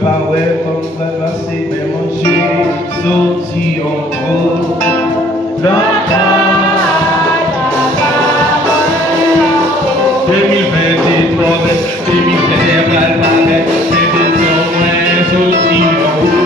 pas ouais comme va passer, mais manger, sorti en gros. La 2023, 2021, mal pareil, c'est désormais sorti en gros.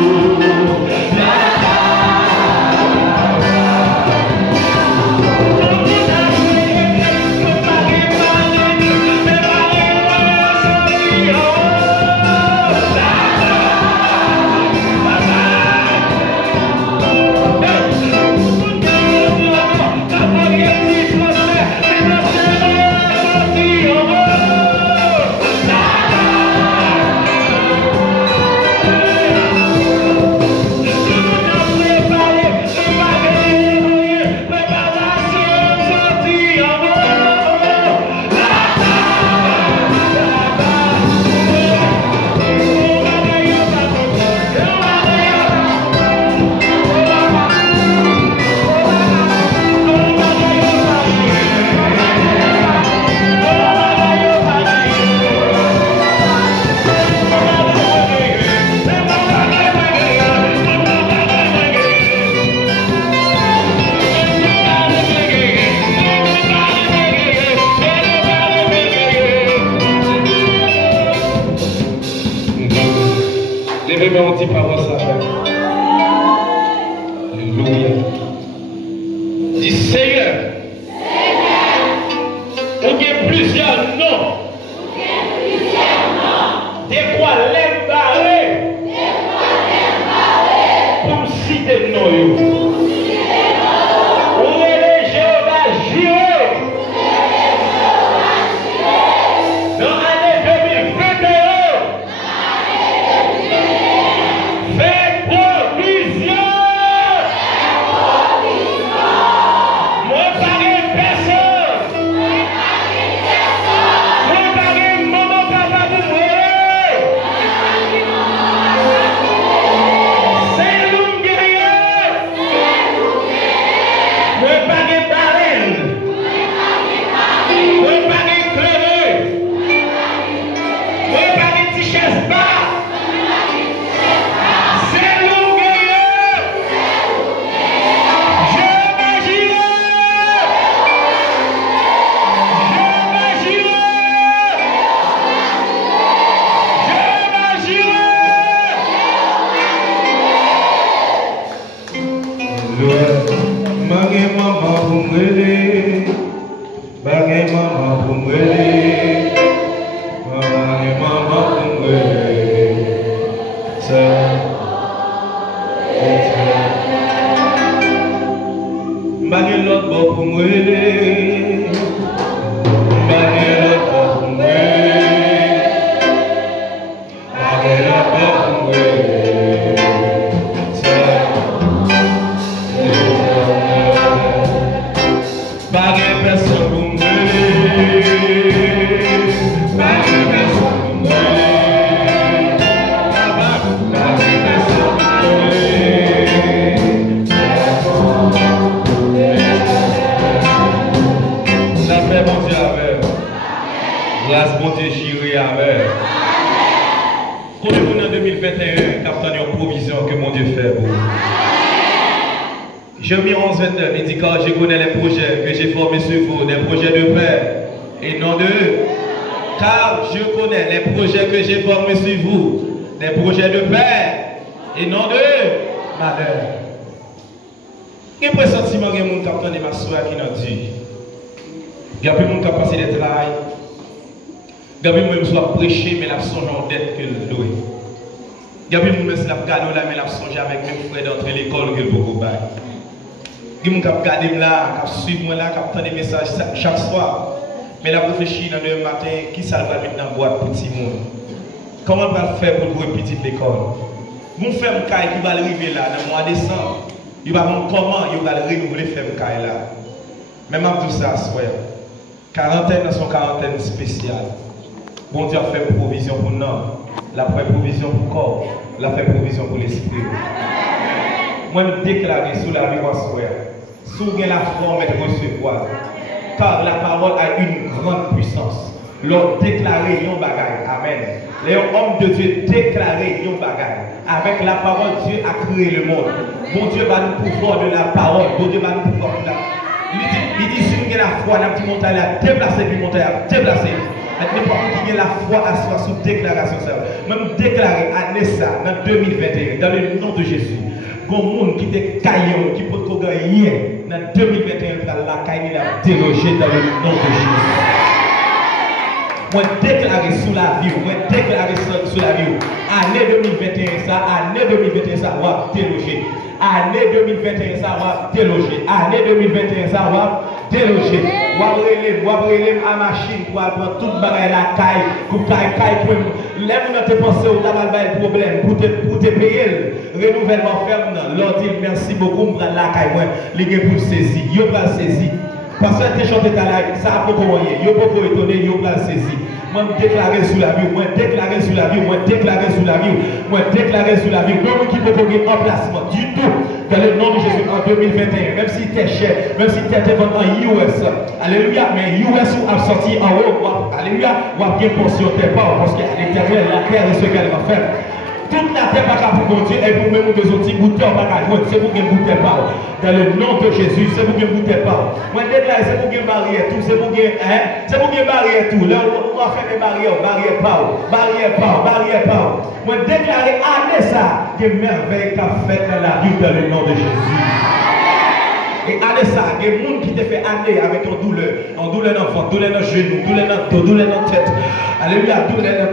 Mais on dit pas ça. Alléluia. Dis Seigneur. Il y a plusieurs noms. Des quoi les barrer. Pour me citer nos noms. On est les Jéhovah Jireh. Dans l'année 2021. Bagay mama bumwele, bagay mama bumwele, bagay mama bumwele. Bagay lot bo bumwele, bagay lot bo bumwele, bagay lot bo bumwele. Bagay personne pour me bagay personne pour me bagay personne pour me la paix bon Dieu avec grâce bon Dieu Jireh avec connaissez-vous en 2021 captant une provision que mon Dieu fait pour vous. Jérémie 11:29, il dit car je connais les projets que j'ai formés sur vous, des projets de paix et non de car je connais les projets que j'ai formés sur vous, des projets de paix et non de malheur. Il y a un sentiment que les gens qui entendent ma soeur qui nous dit. Il y a plus de gens qui passent des travail. Il y a plus de gens qui sont prêchés, mais la songe en dette que le doit. Il y a plus de gens qui sont gardés là, mais la songe avec mes frères d'entrer l'école que le beaucoup bail. Il y a des gens qui regardent là, qui suivent moi là, qui attendent des messages chaque soir. Mais la réfléchir dans le matin, qui ça va mettre dans la boîte pour petit monde? Comment on va faire pour vous petit l'école? Vous faites un caille qui va arriver là, dans le mois de décembre. Il va voir comment il va renouveler faire un caille là. Même avec tout ça, soeur. Quarantaine dans son quarantaine spéciale. Bon Dieu a fait provision pour nous. La fait provision pour le corps. La fait provision pour l'esprit. Moi, je déclare sous la vie, soeur. Sous la forme et recevoir. Car la parole a une grande puissance. L'on déclarer yon bagaille. Amen. Les hommes de Dieu déclarer yon bagaille. Avec la parole, Dieu a créé le monde. Bon Dieu va nous pouvoir de la parole. Bon Dieu va nous pouvoir de la... Il dit si vous avez la foi, la petite montagne à déplacer, puis montagne à déplacer. Maintenant, pour qui a la foi à soi sous déclaration, même déclarer à Nessa dans 2021, dans le nom de Jésus. Bon monde qui était caillé, qui peut gagner dans 2021, la caille a délogé dans le nom de Jésus. Moi déclarer sous la vie, moi déclarer sous la vie. Année 2021 ça, année 2021 ça va déloger. Année 2021 ça va déloger. Année 2021 ça va déloger. Wabrelem à machine pour apprendre toute bagaille la caille, pour caille pour lève nous te penser au tabac le problème pour te payer renouvellement ferme leur dit merci beaucoup pour la caille moi, les pour saisir, yo pas saisir. Parce que tu chantes ta live, ça a pas moyen. Yo pas étonné, yo pas saisi. Moi déclarer sous la vie, moi déclarer sous la vie, moi déclarer sous la vie, moi déclarer sous la vie. Non qui peut pas gagner emplacement du tout dans le nom de Jésus en 2021. Même si tu es cher, même si tu es en US. Alléluia, mais US a sorti en haut. Alléluia, ou a bien portion tes pas parce qu'à l'intérieur la terre est ce qu'elle va faire. Toute la terre pas pour Dieu et pour même des autres goûter pas c'est pour que goûter pas dans le nom de Jésus c'est pour que goûter pas moi déclare c'est pour que barrière tout c'est pour que c'est pour que barrière tout là on va faire des barrières moi déclarer année ça que merveille qu'a fait dans la vie dans le nom de Jésus. Et année ça, des gens qui te fait année avec une douleur dans le ventre, douleur dans le genou, douleur dans le dos, douleur dans la tête. Alléluia, douleur,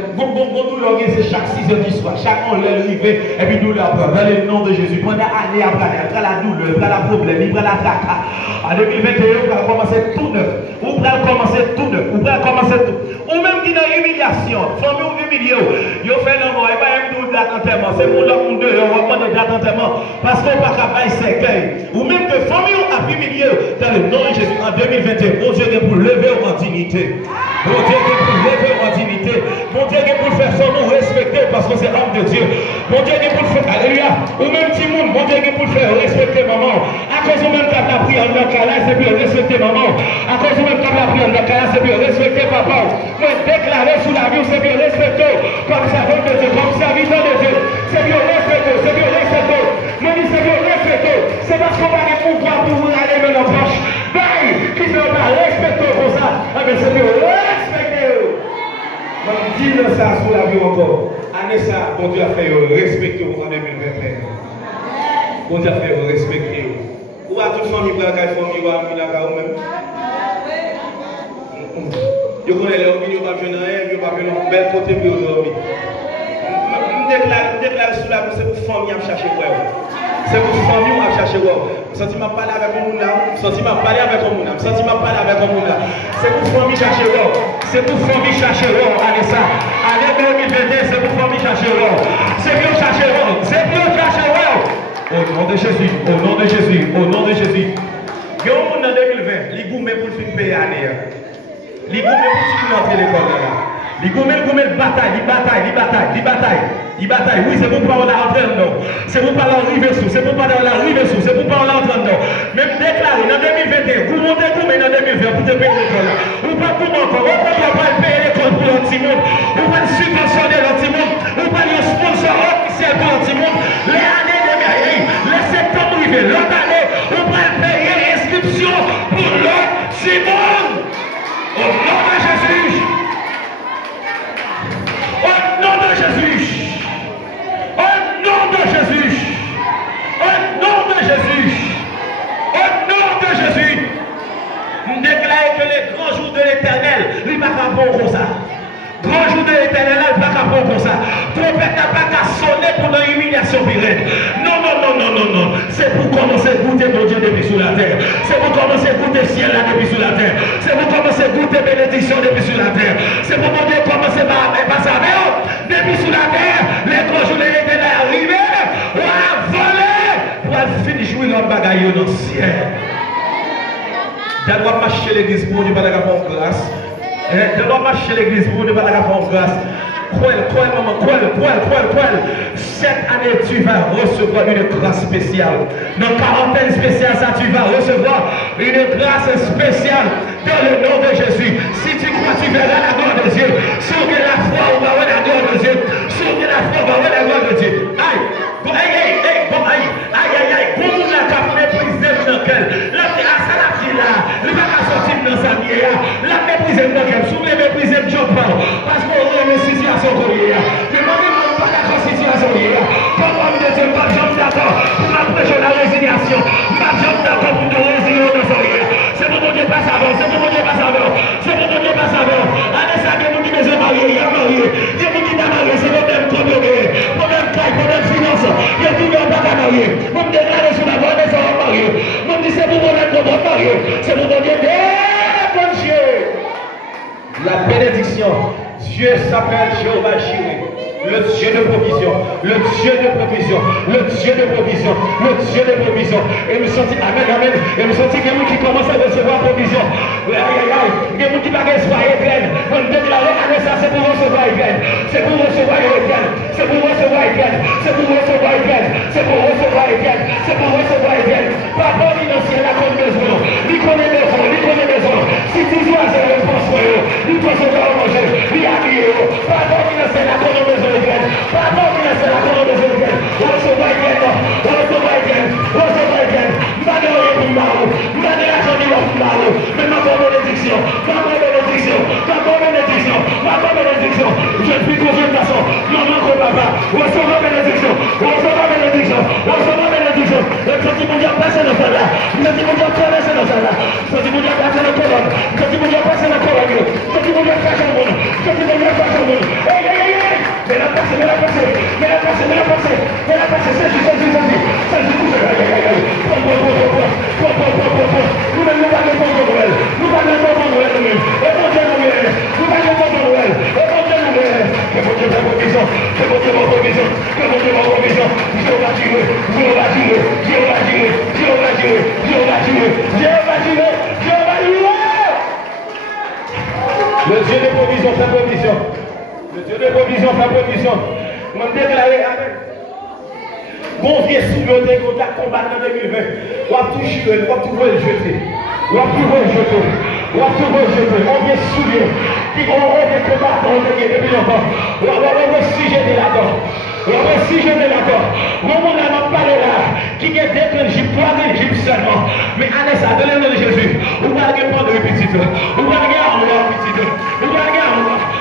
c'est chaque 6 heures du soir, chaque on l'a levé, et puis douleur, dans le nom de Jésus. Pendant année après année, après la douleur, après la problème, après la tracas. En 2021, on va commencer tout neuf. On va commencer tout neuf. On va commencer tout. Ou même qui dans l'humiliation, famille ou humilié, ils fait l'amour, et pas même nous date d'enterrement. C'est pour l'homme de on va prendre date d'enterrement. Parce qu'on ne va pas faire cercueil. Ou même que famille a humilié dans le nom de Jésus en 2021. Bon Dieu est pour lever en dignité. Bon Dieu est pour lever en dignité. Bon Dieu est pour faire son nom respecter parce que c'est l'homme de Dieu. Bon Dieu est pour faire, alléluia. Ou même petit monde, bon Dieu est pour faire respecter maman. À cause de même quand la prière en calais, c'est pour respecter maman. À cause de même quand la prière en calais, c'est pour respecter papa. Moi déclarer sous la vie, c'est pour respecter comme servant de Dieu, comme serviteur de Dieu. C'est pour respecter, c'est pour respecter. Moi dis c'est pour respecter. C'est parce qu'on va les pouvoir pour vous aller dans la poche. Bye! Qui ne veut pas respecter comme ça? Mais c'est pour respecter. Dis-le ça sous la vie encore. Année ça, bon Dieu a fait respecter en 2021. Bon Dieu a fait respecter. Ou à toute famille, pour la famille, ou à la même. Je connais les hommes, ils ne vont pas venir rien, ils ne vont pas venir un bel côté pour dormir. Je déclare sous la vie, c'est pour famille à chercher quoi. C'est pour famille à chercher quoi. Je sens ma parler avec un monde là, je sens ma parler avec un monde là, je sens ma parler avec un monde là. C'est pour famille chercher quoi. C'est pour famille chercher quoi. Allez ça. Année 2021, c'est pour famille chercher quoi. C'est pour chercher quoi. C'est pour chercher quoi. Au nom de Jésus, au nom de Jésus, au nom de Jésus. Il y a un monde en 2020, les gourmets pour le film payer année. Les gourmets pour entrer l'école là. Les gourmets bataille. Oui, c'est pour pas rentrer dedans. C'est pour pas l'arriver sous. C'est pour pas l'arriver sous. C'est pour pas rentrer dedans. Même déclaré dans 2021, vous montez combien dans 2020 pour te payer l'école. Ou pas pour encore. On ne peut pas payer l'école pour l'anti-monde. Ou pas subventionner l'anti-monde. Ou pas le sponsor officiel pour l'anti-monde. Les années de mai, les septembre privé, l'autre année, on va payer l'inscription pour l'anti-monde. Au nom de Jésus. Au nom de Jésus. Au nom de Jésus. Au nom de Jésus. Au nom de Jésus. Nous déclarons que les grands jours de l'Éternel, il va pas bon comme ça. Grand jour de l'Éternel, il va pas bon comme ça. Trompette n'a pas qu'à sonner pour l'humiliation pire. Non. C'est pour commencer à goûter mon Dieu depuis sous la terre. C'est pour commencer à goûter le ciel là depuis sous la terre. C'est pour commencer à goûter bénédiction depuis sous la terre. C'est pour mon Dieu commencer à savoir depuis sous la terre. Les grands jours de l'Éternel arrivés. On va voler. On va finir jouer leur bagaille dans le ciel. Tu dois marcher l'église pour ne pas la faire grâce. Tu dois marcher l'église pour ne pas la faire grâce. Cette année, tu vas recevoir une grâce spéciale. Dans quarantaine spéciale, ça, tu vas recevoir une grâce spéciale dans le nom de Jésus. Si tu crois, tu verras la gloire de deuxième job parce qu'on a une situation courrière. Mais moi-même, je ne pas d'accord situation hier. Comme on me dit, pas de jambe d'accord pour m'approcher la résignation. Pas de jambe d'accord pour nous résigner dans ce hier. C'est pour mon Dieu pas savant, c'est pour mon Dieu pas savant, c'est pour mon Dieu pas savant. Allez, ça, il y a des gens qui sont mariés, il y a marié. Il y a des gens qui sont mariés, c'est le même problème. Problème taille, problème finance. Il y a des gens qui sont pas mariés. Moi, je me déclare sur la voie des hommes mariés. Moi, je me dis, c'est pour mon Dieu qu'on va marier. C'est pour mon Dieu, bon Dieu. La bénédiction. Dieu s'appelle Jéhovah Jireh, le Dieu de provision, le Dieu de provision, le Dieu de provision, le Dieu de provision. Et me sentis, amen, amen, et me sentis que nous qui commencent à recevoir provision. Aïe, aïe, aïe, il y a des gens qui ne espoir éternel. On déclare, allez, ça c'est pour recevoir éternel, c'est pour recevoir éternel, c'est pour recevoir éternel, c'est pour recevoir éternel, c'est pour recevoir éternel, c'est pour recevoir éternel. Papa, financier, la bonne maison, il connaît maison, il connaît maison. Si tu dois, c'est le françois, il doit se faire manger, il a pardon, c'est la colonne de Zolégène. Pardon, c'est la colonne de Zolégène. Recevoir également. Recevoir également. Recevoir également. Madame pour Marou. Madame la journée pour Marou. Mais ma bonne bénédiction. Ma bonne bénédiction. Ma bonne bénédiction. Ma bonne bénédiction. Je ne puis qu'aucune façon. Maman, papa. Recevoir bénédiction. Recevoir bénédiction. Recevoir bénédiction. Le petit mondial passe dans ça là. Le petit mondial passe dans ça là. Le petit mondial passe dans la colonne. Le petit mondial passe dans la colonne. Le petit mondial passe dans la colonne. Hey, hey, hey, hey! Mais la pensée, mais la pensée, mais la pensée, mais la pensée, mais la pensée, c'est juste, nous nous parlons pas de Noël, nous parlons pas de Noël, et mon Dieu nous mène, nous parlons pas de Noël, et mon Dieu nous mène, que mon Dieu va provision, que mon Dieu va provision, que mon Dieu va provision, Jéhovah Jireh, Jéhovah Jireh, Jéhovah Jireh, Jéhovah Jireh, Jéhovah Jireh, Jéhovah Jireh, Jéhovah Jireh. Le Dieu de provision, fait provision. Le Dieu de provision, fait provision. Je me déclaré avec. Bon vieux soulevé qu'on a combattu en 2020. On a tout juré, on a tout rejeté. On a tout rejeté. On a tout rejeté. On vient soulever. Qui ont combattu en 2020 depuis longtemps. On va sujet de l'accord. On va sujet de l'accord. Moi, on n'a pas parlé là. Qui est d'être l'Égypte, pas l'Égypte seulement. Mais allez, ça, dans le nom de Jésus. On va regarder pas de petit. On va regarder en petit. On va regarder en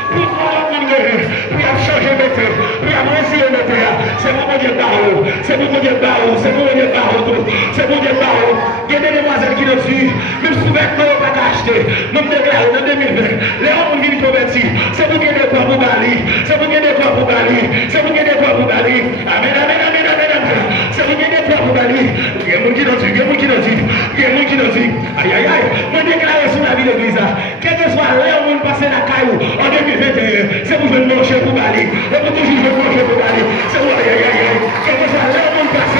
puis à changer de terre, puis à réussir de terre. C'est pour mon Dieu barreau, c'est pour mon Dieu barreau, c'est pour mon Dieu barreau, c'est pour mon Dieu barreau. Il y a des demoiselles qui le suivent, même si vous n'avez pas acheté, même déclaré en 2020, les hommes qui convertis, c'est pour qu'il y ait des quoi pour Bali, c'est pour qu'il y ait des quoi pour Bali, c'est pour qu'il y ait des quoi pour Bali. Amen, amen, amen, amen, amen. C'est pour qu'il y ait des quoi pour Bali. Il y a des gens qui le disent, il y a des gens qui le disent, il y a des gens qui le disent. Aïe, aïe, aïe. Moi, déclaré sur la vie de l'église, quel que soit l'heure où on passe la caillou en 2021, c'est pour je ne manger pour Bali. Et pour toujours je manger pour Bali. C'est pour aïe, aïe, aïe. Quel que soit l'heure où on passe.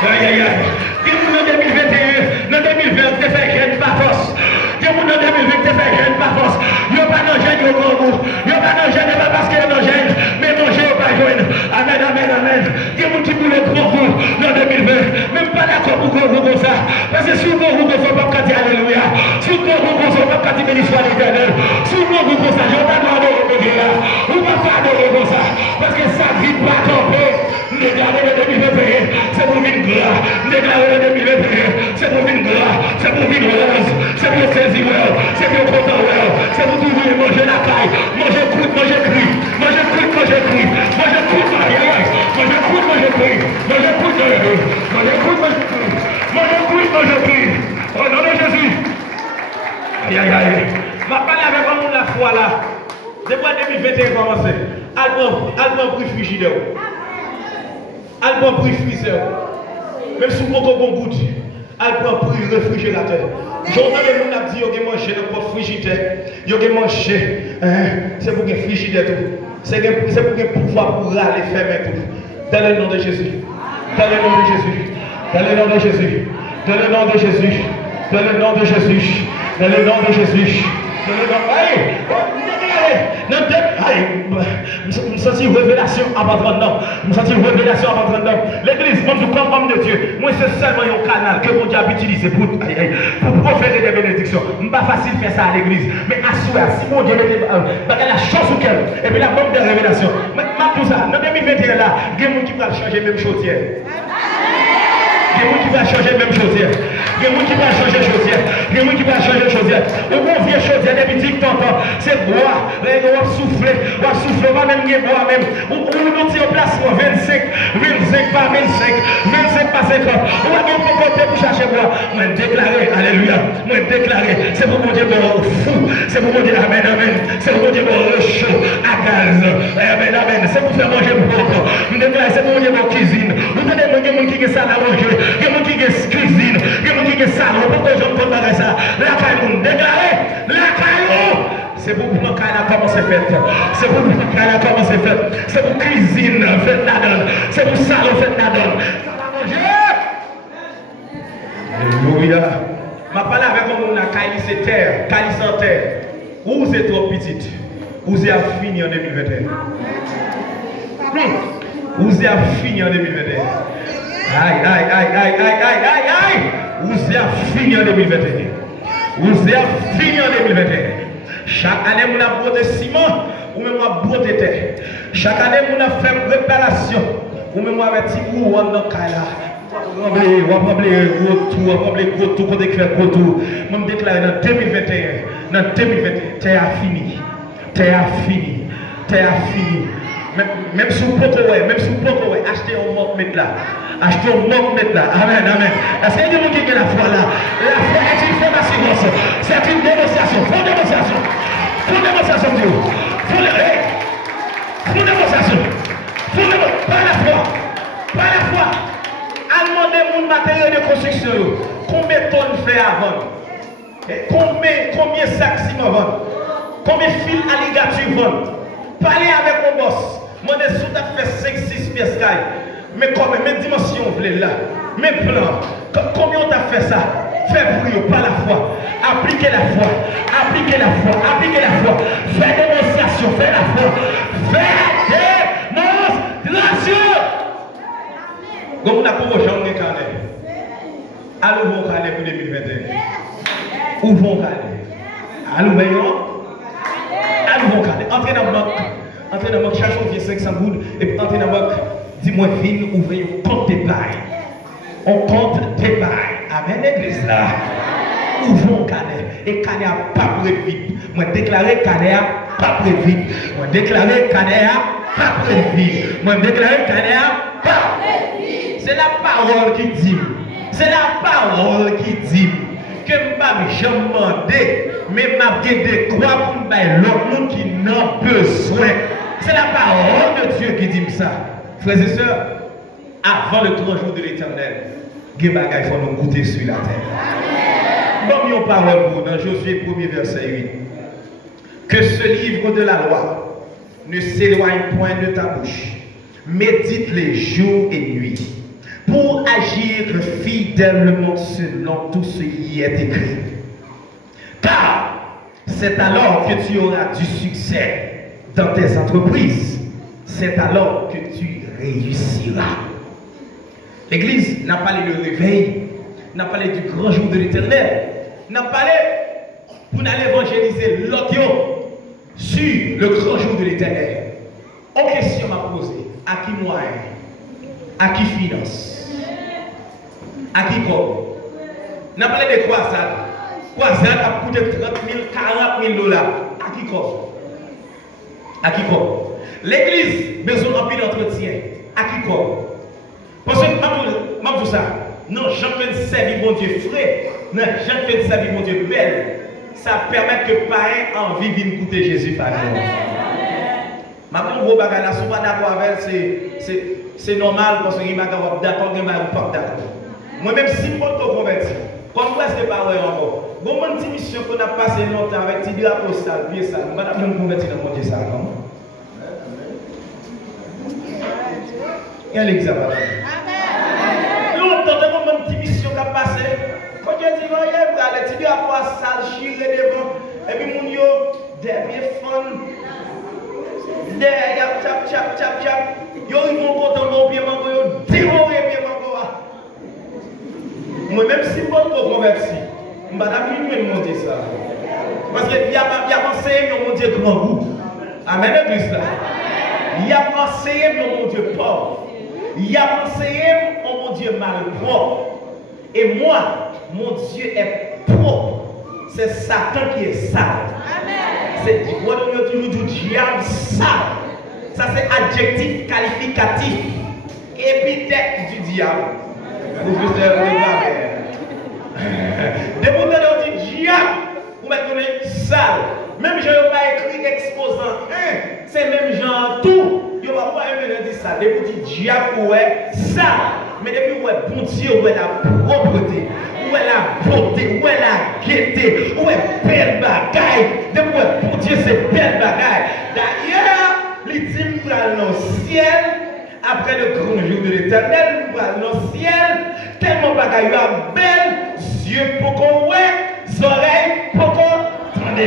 Aïe, aïe, aïe. Dis nous en 2021, en 2020, tu fais jeune par force. Dis nous en 2020, tu fais jeune par force. Il n'y a pas d'engêne au grand goût. Il n'y a pas d'engêne, pas parce qu'il y a d'engêne, mais manger au pas jeune. Amen, amen, amen. Dis nous qui voulait gros goût en 2020, même pas d'accord pour gros goût comme ça. Parce que si vous gros goût, il ne faut pas dire alléluia. Si vous gros goût, il ne faut pas dire béni soit l'éternel. Si vous gros goût comme ça, je ne vais pas demander au Dieu là. Vous ne pouvez pas adorer comme ça. Parce que ça ne vit pas camper. Déclarer le 2021, c'est pour vivre gras. Déclarer le 2021, c'est pour vivre gras. C'est pour vivre rose. C'est pour saisir well. C'est pour content well. C'est pour toujours manger la caille. Manger croûte, manger cru. Manger croûte, manger cru. Manger croûte, manger croûte, manger cru. Manger croûte, manger cru. Manger croûte, manger cru. Manger croûte, manger cru. Au nom de Jésus. Aïe, aïe, aïe. Je vais parler avec vous la foi là. Depuis 2021 commencé. Allemand prix frigidaire. Allemand prix freezer. Même si vous avez un bon goût, Allemand prix réfrigérateur. J'entends des gens qui disent qu'ils ont mangé dans votre frigidaire. Ils ont mangé. C'est pour que frigidaire tout. C'est pour que pouvoir pour aller fermer tout. Dans le nom de Jésus. Dans le nom de Jésus. Dans le nom de Jésus. Dans le nom de Jésus. Dans le nom de Jésus. Dans le nom de Jésus. Dans le nom de Jésus. Je me sens une révélation avant de rendre. Je me sens une révélation avant de rendre. L'église, comme homme de Dieu, moi c'est seulement un canal que mon Dieu a utilisé pour proférer des bénédictions. Ce n'est pas facile de faire ça à l'église. Mais assurer, si mon Dieu met la chance au cœur, et puis la bombe de révélation. Maintenant, tout ça, dans 2021 là, il y a des gens qui vont changer même chose. Il y a des gens qui vont changer même chose. choses. Il y a des gens qui vont changer les choses. Il y a des gens qui vont changer les choses. Au bon vieux chose, des petits t'entends, c'est bois, on va souffler, on va même boire même. On nous tire au placement 25 par 25 par 50. On va gagner pour côté pour chercher bois. Moi déclarer, alléluia, moi déclarer, c'est pour mon Dieu bon fou, c'est pour mon Dieu, amen, amen, c'est pour mon Dieu bon chaud, à gaz, amen, amen, c'est pour faire manger propre. Je déclare, c'est pour mon Dieu bon cuisine. Vous tenez, il y a des gens qui ont ça à manger, il y a des gens qui ont cuisine, il y a des gens qui ont salon, pourquoi je ne peux pas faire ça? La caille, déclarer, la caille, c'est pour mon caille comment c'est fait. C'est pour mon caille comment c'est fait. C'est pour cuisine, faites la donne. C'est pour salon, faites la donne. Ça va manger. Alléluia. Je parle avec mon caille, c'est terre, caille sans terre. Où vous êtes trop petite, vous avez fini en 2021. Vous avez fini en 2021. Aïe. Vous avez fini en 2021. Vous avez fini en 2021. Chaque année, vous avez broté ciment, ou même vous avez broté terre. Chaque année, vous avez fait réparation, ou même vous avez petit bout dans le cas là. Vous avez gros tour, vous avez gros tour. Je me déclare dans 2021, terre a fini. Terre a fini. Même sous Pokoé, achetez un mot mettre là. Achetez un mot mettre là. Amen, amen. Est-ce qu'il y a des gens qui ont la foi là? La foi est une forme d'assurance. C'est une démonstration. Faut démonstration. Dieu. Faut démonstration. Pas la foi. Allemand des matériaux de construction. Combien de tonnes fait avant? Combien de sacs ciment vendent? Combien de fils alligatures vendent? Parlez avec mon boss. Moi, je suis fait 5-6 pièces. Mais combien mes dimensions là? Mes plans. Combien on t'a fait ça? Fais bruit, pas la foi. Appliquez la foi. Fais démonstration, fais la foi. Fais démonstration. Donc, on a pour vos gens qui sont allons vont caler pour 2021. Où vont caler? Allons voyons. Allons vont caler. Entrez dans le banque, cherchons 500 gouttes et puis entrez dans le banque. Dis-moi, viens, ouvrez, on compte tes bails. On compte tes bails. Amen, l'église là. Ouvrons Canet. Et Canet n'a pas pris vite. Moi, déclaré Canet n'a pas pris vite. Moi, déclaré Canet n'a pas pris vite. Moi, déclaré Canet n'a pas pris vite. C'est la parole qui dit. Que je ne demandé, mais m'a guidé quoi pour l'autre qui n'a besoin. C'est la parole de Dieu qui dit ça. Frères et sœurs, avant le grand jour de l'éternel, il faut nous goûter sur la terre. Bon, une parole pour dans Josué 1er verset 8. Que ce livre de la loi ne s'éloigne point de ta bouche. Médite-les jour et nuit pour agir fidèlement selon tout ce qui est écrit. Car c'est alors que tu auras du succès dans tes entreprises. C'est alors que tu réussiras. L'Église n'a pas le réveil, n'a pas du grand jour de l'éternel, n'a pas pour aller évangéliser l'autre sur le grand jour de l'éternel. En question m'a posé, à qui moyen, à qui finance, à qui corps. N'a pas de croissade. Croissade a coûté 30 000, 40 000 $. À qui corps? À qui corps? L'Église besoin d'un peu d'entretien. À qui corps? Parce que, je dis ça, non, j'en fais servir mon Dieu frais, non, j'en fais servir mon Dieu belle. Ça permet que parents en envie de goûter Jésus par nous. Maintenant, gros bagage là, si vous n'êtes pas d'accord avec c'est normal parce que vous n'êtes pas d'accord, vous n'êtes pas d'accord. Moi-même, si je suis converti, comme vous êtes pas encore, vous avez une petite mission qu'on a passé longtemps avec Tidé Apostal, puis ça, vous n'êtes pas converti dans mon Dieu ça, non? Il y a l'examen. Longtemps, vous avez une petite mission qui a passé. Quand je dis, vous allez Tidé Apostal, chirer devant, et puis mon yo, derrière fun. Derrière, chap. Yo, ils vont content mon pied, mango, yo, dévorer pied, mango. Moi-même, si je suis converti, je ne vais pas me dire ça. Parce qu'il y a enseigné mon Dieu grand goût. Amen, l'église là. Il a enseigné mon Dieu pauvre. Il a enseigné mon Dieu mal propre. Et moi, mon Dieu est propre. C'est Satan qui est sale. C'est on a toujours du diable sale. Ça c'est adjectif qualificatif. Épithète du diable. Dès que vous avez dit diable, vous mettez sale. Même je n'ai pas écrit exposant 1, c'est même genre tout. Je ne vais pas dire ça. Dès que vous dites diable, ouais, ça. Mais depuis où est bon Dieu, où est la propreté, où est la beauté, où est la gaieté, où est belle bagaille. Depuis où est bon Dieu, c'est belle bagaille. D'ailleurs, les dîmes dans le ciel, après le grand jour de l'éternel, nous allons dans le ciel, tellement bagaille belle, yeux pour qu'on voit, oreilles pour qu'on entende.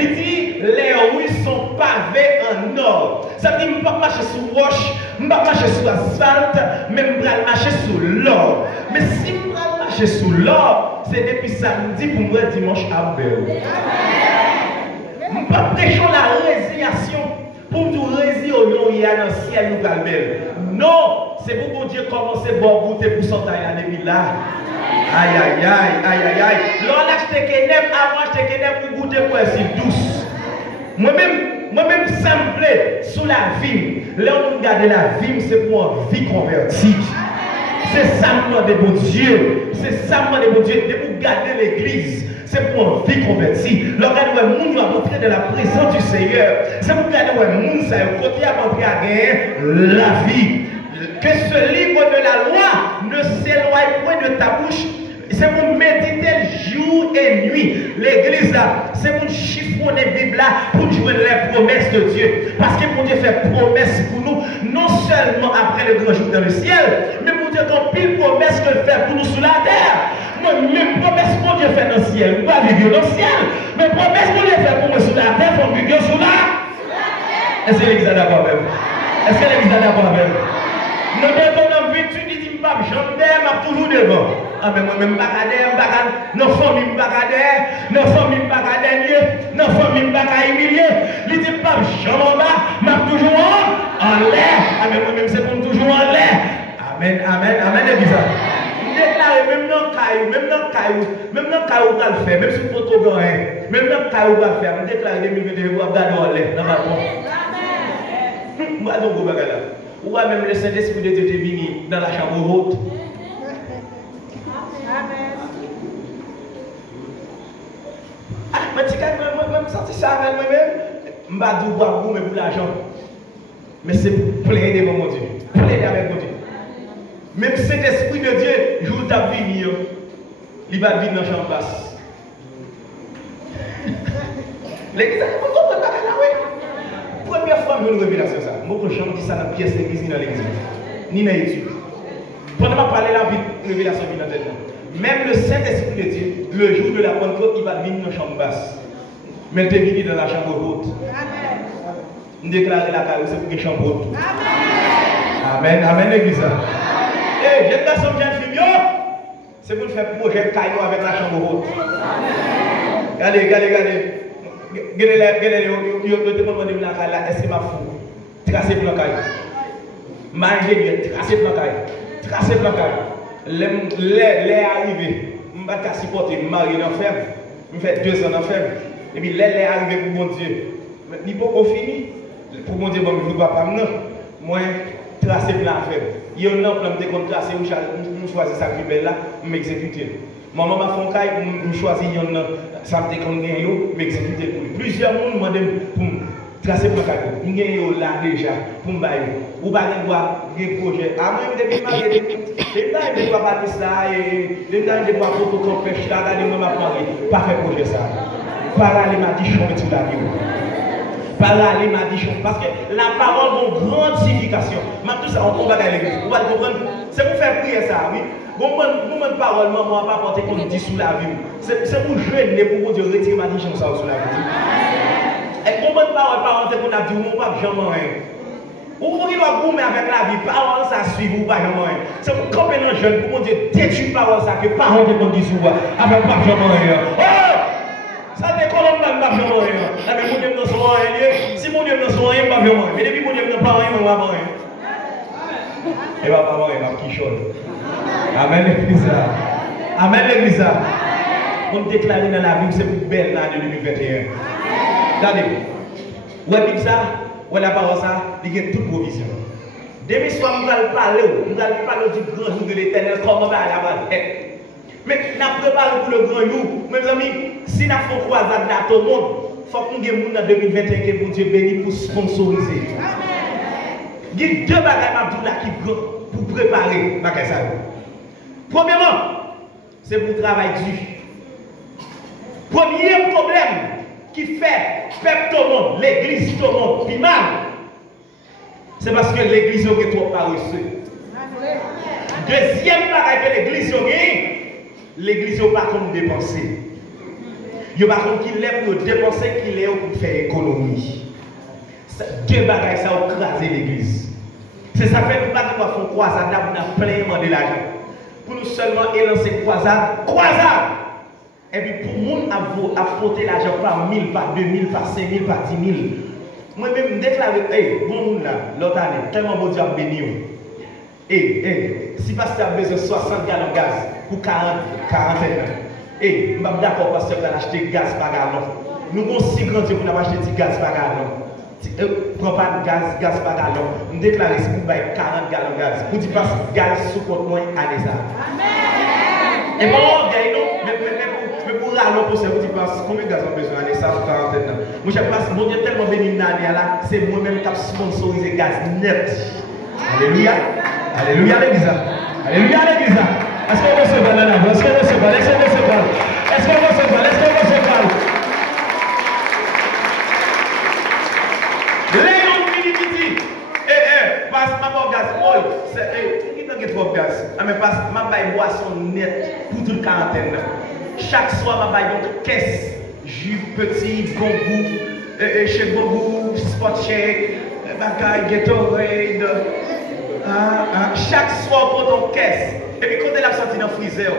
Il dit, les rues sont pavées en or. Ça veut dire, je ne peux pas marcher sur roche, je ne peux pas marcher sur asphalte, mais je peux marcher sur l'or. Mais si je peux marcher sur l'or, c'est depuis samedi pour moi dimanche à belle. Je ne peux pas prêcher la résignation pour nous résigner au long il y a dans le ciel nous belle. Non, c'est pour Dieu commencer à boire goûter pour son taille à depuis là. Aïe aïe aïe aïe aïe aïe. L'on acheté Kenep, avant acheté Kenep pour goûter pour être douce. Moi-même, ça me plaît sous la vie. Là où nous gardons la vie, c'est pour une vie convertie. C'est ça de bon Dieu. C'est ça de bon Dieu. De pour garder l'église. C'est pour une vie convertie. Lorsqu'on voit les gens rentrer de la présence du Seigneur, c'est pour garder les gens côté à rentrer à gagner la vie. Que ce livre de la loi ne s'éloigne point de ta bouche. C'est pour méditer jour et nuit. L'église là, c'est pour chiffonner la Bible là, pour jouer les promesses de Dieu. Parce que pour Dieu fait promesse pour nous, non seulement après le grand jour dans le ciel, mais pour Dieu qu'on pile promesse qu'il fait pour nous sur la terre. Moi, mes promesses pour Dieu fait dans le ciel, je ne vais pas vivre dans le ciel. Mes promesses pour Dieu fait pour moi sur la terre, pour vivre sur la terre. Est-ce que l'église est d'accord avec vous? Est-ce que l'église est d'accord avec vous? Nous devons vie, tu dis, je suis toujours devant. Ah, mais moi-même, je ne suis pas nos familles, je ne suis pas nos familles, je ne suis pas nos familles, je ne suis pas humilier. Il dit, je ne suis pas en bas, je suis toujours en l'air. Ah, mais moi-même, c'est pour toujours en l'air. Amen, amen, amen, l'église. Déclarer, même dans le caillou, même dans le caillou, on va le faire, même si vous avez même dans le caillou, on va le faire. Je déclare 2022, vous allez regarder en l'air, dans ma pompe. Moi, je vais vous là. Ou même le Saint-Esprit de Dieu est venu dans la chambre haute. Amen. Ah, mais tu me sens ça avec moi-même. Je ne vais pas boire pour l'argent. Mais c'est plein devant mon Dieu. Plein avec mon Dieu. Même cet esprit de Dieu, je vous ai venu, il va venir dans la chambre basse. L'église, vous comprenez pas là, oui? Première fois que je me révélation ça. Moi, je me dis ça dans la pièce d'église ni dans l'église. Ni dans l'étude. Pendant que je parle la révélation vient dans tête. Même le Saint-Esprit de Dieu, le jour de la Pentecôte, il va venir dans la chambre basse. Mais il est venu dans la chambre haute. Amen. Nous déclarons la carrière, c'est pour une chambre haute. Amen. Amen, amen, l'église. Et jeune garçon, jeune fille, c'est pour faire projet de caillou avec la chambre haute. Regardez, regardez, regardez. Est-ce que ma fou? Tracer plan caillou. Manger, tracer plan caillou. Tracer plan caillou. Les arrivés, je ne vais pas supporter, je me marie dans la ferme. Je fais 2 ans dans la ferme. Et puis les arrivés pour mon Dieu. Il faut qu'on finisse. Pour mon Dieu, je ne vais pas me moi, tracer plan à faire. Il y a un plan de tracer, je choisis ça qui est belle là, je m'exécute. Maman m'a fait un caille, je choisis ça me déconne, je m'exécute. Plusieurs monde m'ont demandé pour tracer plan caille. Je suis là déjà pour me bailler. Ou pas de projet. À moi, je suis marié. Je ne dois pas faire ça. Je ne dois pas faire tout pêche là. Je ne dois pas faire projet ça. Parallèlement m'a dit, je suis sur la vie. Parallèlement m'a dit, parce que la parole a une grande signification. Mais tout ça, on combat dans l'église. Vous allez comprendre. C'est pour faire prier ça, oui. Bon, mon parole, maman, pas porter qu'on dit sous la vie. C'est pour jeûner, pour Dieu retirer ma diction sous la vie. Et pour mon parole, pas rentrer qu'on a dit, mon pas jamais rien. Ou pour qu'il va gommer avec la vie, parole ça suit, ou pas jamais rien. C'est pour camper dans le jeûne, pour mon Dieu détruire parole ça, que pas rentrer qu'on dit sous avec pas jamais rien. Oh! Ça décolle même pas jamais rien. Mais mon Dieu ne soit rien. Si mon Dieu ne soit rien, pas jamais. Mais depuis mon Dieu ne pas rien, on va pas rien. Et va pas rien, va qui chante. Amen, l'église. Amen, l'église. On déclare dans la Bible, c'est plus belle l'année 2021. Regardez, ouais, Bible ça, ouais, la parole ça, il y a toute provision. Demain soir, nous allons parler du grand jour de l'éternel, comment on va aller à la tête. Mais nous avons préparé pour le grand jour. Mes amis, si nous avons croisade dans tout le monde, il faut que nous ayons en 2021 que pour Dieu béni pour sponsoriser. Il y a deux bagages qui pour préparer ça. Premièrement, c'est pour le travail dur. Premier problème qui fait peuple tout le monde, l'église tout le monde, puis mal, c'est parce que l'église est trop paresseux. Deuxième bagage que l'église l'église n'a pas comme dépenser. Il n'y a pas comme qu'il est pour dépenser, qu'il est pour faire économie. Deux bagages ça a crasé l'église. C'est ça fait que nous ne pouvons pas faire croisade là pour plein de l'argent. Pour nous seulement élancer croisade. Et puis pour nous apporter l'argent par 1000, par 2000, par 5000, par 10 000. Moi-même, je déclare, bon monde là, l'autre année, tellement bon Dieu a béni. Si pasteur a besoin de 60 gallons de gaz pour 40 ans, je suis d'accord, pasteur va acheter gaz par gallon. Nous avons si grand Dieu pour acheter du gaz par gallon. Prends pas de gaz par gallon. Je déclare si vous avez 40 gallons de gaz. Pour dire pas gaz sous compte moi à l'ESA. Amen. Et bon, mais pour aller pour ça, vous dites pas combien de gaz on a besoin à l'ESA pour 40 ans. Moi, je pense que Dieu tellement béni l'année là, c'est moi-même qui sponsorisé gaz net. Alléluia. Alléluia l'église. Alléluia l'église. Est-ce qu'on va se battre là? Est-ce qu'on va se battre? Est-ce qu'on va se battre? Est-ce qu'on va se battre? Est-ce qu'on va se battre? Léon Minimiti. Passe ma gaz. Qui t'a trop gaz? Mais passe ma boisson nette pour toute quarantaine. Chaque soir, ma une caisse. Jus petit, bon goût, chez bon goût, spot shake, bagaille, Gatorade. Chaque soir pour ton caisse. Et puis quand elle a sorti dans le freezer.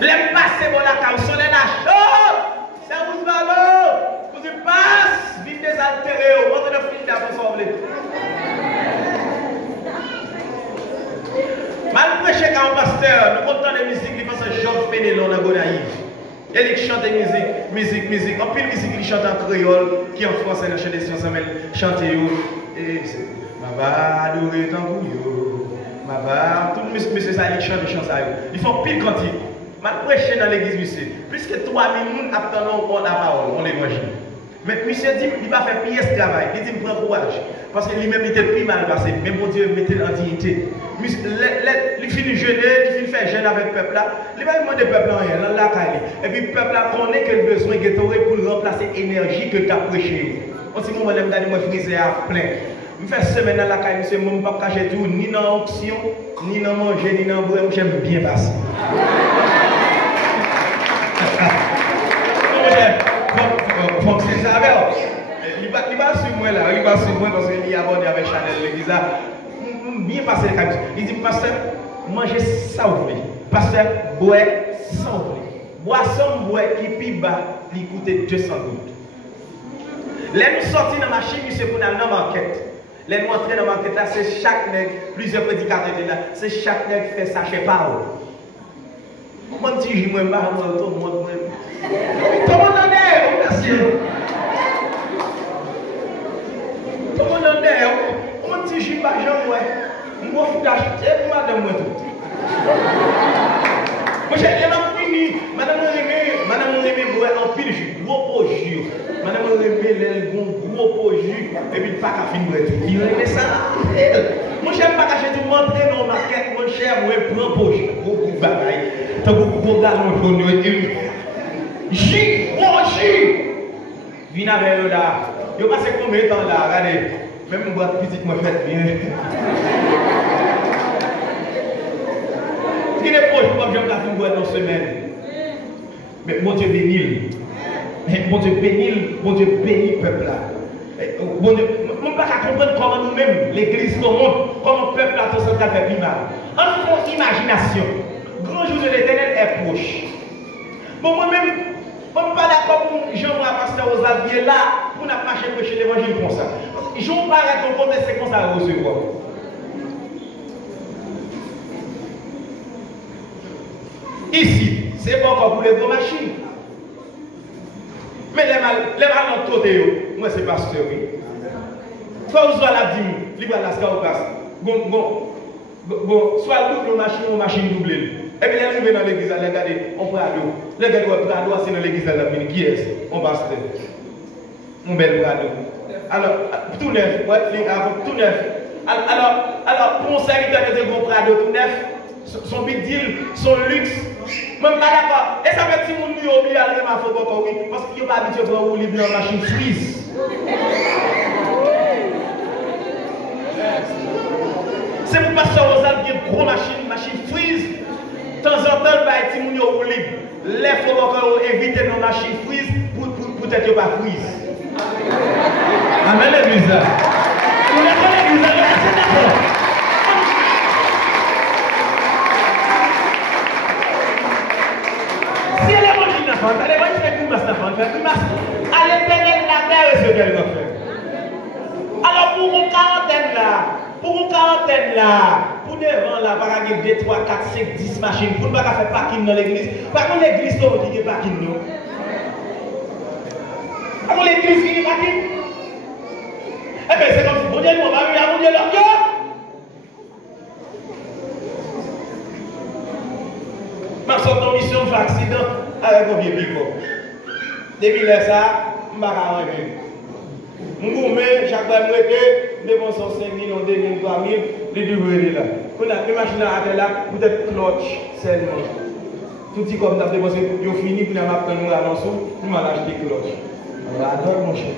Les passes bon la cam, sonne la chaud. C'est où va l'eau? Vous dites passe, vite désaltéré, on va te finir d'abord. Mal prêché quand un pasteur, nous comptons les musiques, il pense à Georges Pénélon dans Gonaïve. Et il chante musique. En pile musique, il chante en créole, qui en français, il chante des chansons, chante et ma adorer ton couillon, tout le monsieur ça, il chante des chansons. Il faut pile cantique. Mal prêché dans l'église, monsieur. Plus que 3000 personnes attendent la parole, on l'évangile. Mais monsieur dit, il va faire pire ce travail. Il dit, il prend courage. Parce que lui-même, il était plus mal passé. Même pour Dieu, mettait en dignité. Il finit jeûner, il finit faire jeûne avec le peuple là. Il va demander au peuple rien, là, et puis le peuple là connaît que le besoin est pour remplacer l'énergie que tu as prêché. On dit, moi, je vais me friser à plein. Je fais semaine dans la caille, monsieur, je ne peux pas cacher tout, ni dans l'option, ni dans manger, ni dans boire, j'aime bien passer. Faut que c'est ça, il va sur moi là, il va sur moi parce qu'il y a abordé avec Chanel l'église. Bien passé le cas. Il dit, pasteur, mangez ça vous voulez. Pasteur, boire ça vous voulez. Boisson boire qui plus bas, il coûte 200 gouttes. Les nous sortis dans la machine, c'est pour aller dans la market. Les nous entrer dans la market là, c'est chaque nègre, plusieurs prédicateurs là, c'est chaque nègre qui fait sachet par eau. Comment tu dis, moi, tout le monde, tout le monde en est, merci. Tout le monde en est, comment tu dis, pas Jean, moi, moi, faut acheter pour madame, moi, tout. Moi, j'ai fini, madame Rémé, boire en pile jus, gros pot jus. Madame Rémé, elle gros pot jus, et puis pas qu'à finir, il remet ça. Moi, j'aime pas cacher tout le monde, dans la market, mon cher, moi, prends pot jus, beaucoup de bagailles. T'as beaucoup de galons jaunes, jus, bon jus. Viens avec eux là. Yo passé combien de temps là, regardez. Même une boîte petite, moi, faites bien. Ce qui est proche, moi, j'aime la fin boîte dans semaine. Mais mon Dieu bénit. Mon Dieu bénit le peuple là. Mon Dieu, je ne peux pas comprendre comment nous-mêmes, l'église, tout le monde, comment le peuple là, tout ça fait plus mal. En notre imagination, grand jour de l'éternel est proche. Bon, moi-même, je ne suis pas d'accord pour Jean-Marc Pasteur Osavier là, pour ne pas marcher prêcher l'évangile comme ça. Je ne vais pas arrêter de c'est comme ça à recevoir. Ici, c'est pas encore pour les gros machines. Mais les mal dans côté, moi c'est pasteur, oui. Quand vous avez la dîme, libre à la scaropasse. Bon, soit double machine doublée. Et puis les arrivés dans l'église, regardez, on prend l'eau. Regardez, on prend l'eau, c'est dans l'église à la fin. Qui est-ce? On passe. On bel prado. Alors, tout neuf, tout neuf. Alors, pour un serviteur de bon prado tout neuf, son big deal, son luxe, même pas d'accord. Et ça fait que si mon numéro oublié à ma faute encore, oui, parce qu'il n'y a pas habitué pour vous livrer dans la machine freeze. C'est pour pasteur Rosal qui a une grosse machine freeze. De temps en temps, il va être mon numéro libre. Les faut encore éviter nos machines freeze pour être pas freeze. Amen l'église. Vous l'avez l'église, c'est d'accord. Si elle est mangée d'enfant, elle est mangée avec une masse d'enfant, à l'éternel la terre est ce qu'elle va faire. Alors pour une quarantaine là, pour devant là, par exemple 2, 3, 4, 5, 10 machines, pour ne pas faire parking dans l'église. Par contre l'église, c'est qui est parking non. Par contre l'église qui est parking. Eh bien c'est comme si mon Dieu, mon mari, mon Dieu, leur cœur. Ma sorte de mission fait accident avec un vieux pico. Depuis là, ça, je ne vais pas arriver. Je vais chaque fois que je dépense 5 000, 2 000, 3 000, les deux là. Pour la machine à terre là, peut-être clutch seulement. Tout dit comme ça, parce que je finis pour la map de nous annoncer, nous allons acheter clutch. Alors, adore mon cher.